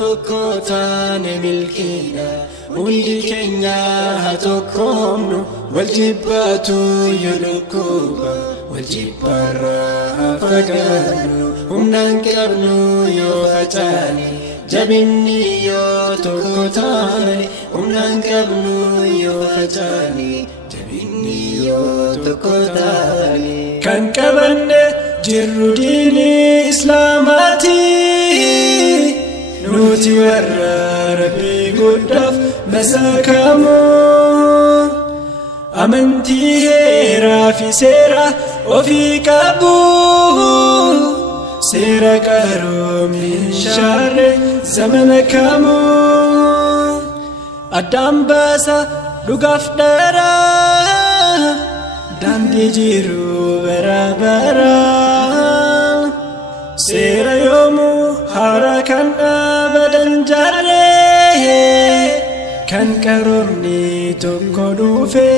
tokko taane milkiidha hundi keenya haa tokkoomnu wal jibbaatu yoo dhukkuba wal jibbarraa fagaannu humnaan qabnu yoo facaane jabinni yoo tokko taane humnaan qabnu yoo facaane jabinni yoo tokko taane kan qabanne jirru diini islaamaati nuti warra rabbii guddaaf masakamu amantii heeraa fi seera ofii qabu seera qaroomni shaarre zamana kamu addaan baasa dhugaaf dhara daandii jiru bara bara seera yoomu hara kan abadan jarre kan qaroomni tokko dhufe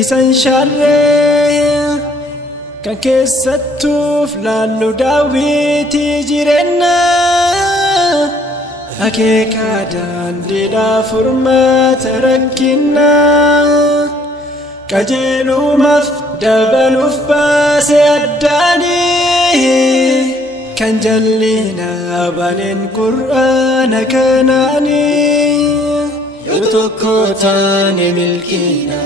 isan sharre kan keessattuuf laallu daawwitii jireenya akeekaa daandiidhaa furmaata rakkinna qajeelumaaf dabaluuf baase addaanii kan jallina baneen qur'aana kanaanii yoo tokko taane milkiidha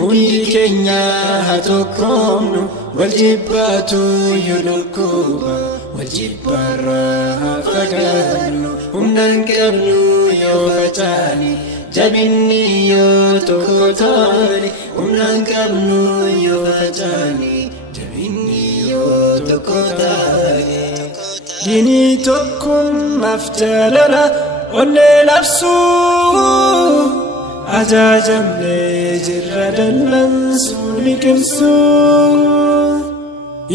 hundi keenya haa tokkoomnu wal jibbaatu yoo dhukkuba wal jibbarraa fagaannu humnaan qabnu yoo facaane jabinni yoo tokko taane humnaan qabnu yoo facaane jabinni yoo tokko taane diini tokkummaaf jaalala onnee labsuu ajaajamne jirra dallansuu liqimsuu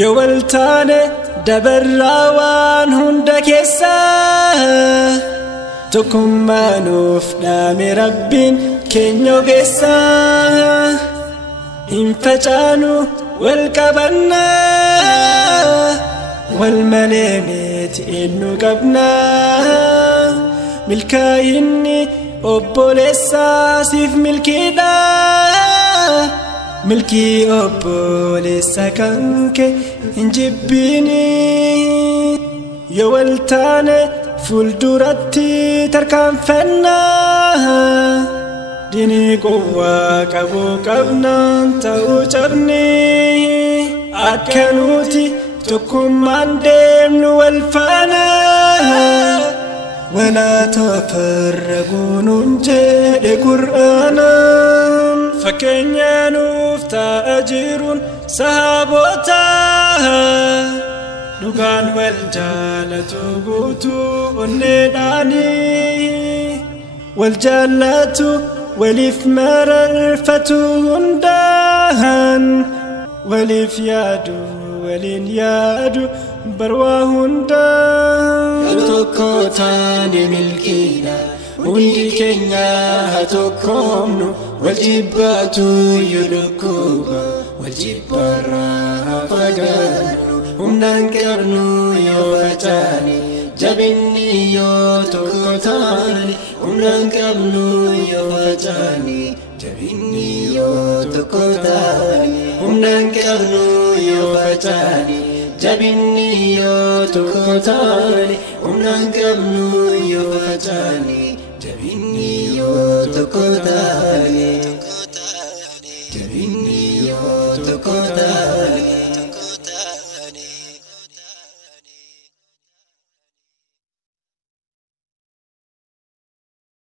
yoo wal taane dabarraa waan hunda keessa tokkummaanuuf dhaame rabbiin keenya ogeessa hin facaanu wal qabanna wal malee meeti eenyu qabna milkaa'inni obboleessaa siif milkiidha milkii obboleessa kan kee hin jibbiini yoo wal taane fuulduratti tarkaanfanna diini quwwaa qabu qabnaan ta'uu cabni akka nuti tokkummaan deemnu wal faana ولا تفرقون جد قرآنا فكنيا نفتا أجر صحابتها نقان والجالة قوتو النداني والجالة والإثمار الفتون داهن والإفياد والإنياد برواهن داهن tokko taane milkiidha hundi keenya haa tokkoomnu wal jibbaatu yoo dhukkuba wal jibbarraa fagaannu humnaan qabnu yoo facaane jabinni yoo tokko taane humnaan qabnu yoo facaane jabinni yoo tokko taane humnaan qabnu yoo facaane jabinni yoo tokko taane humnaan qabnu yoo facaane jabinni yoo tokko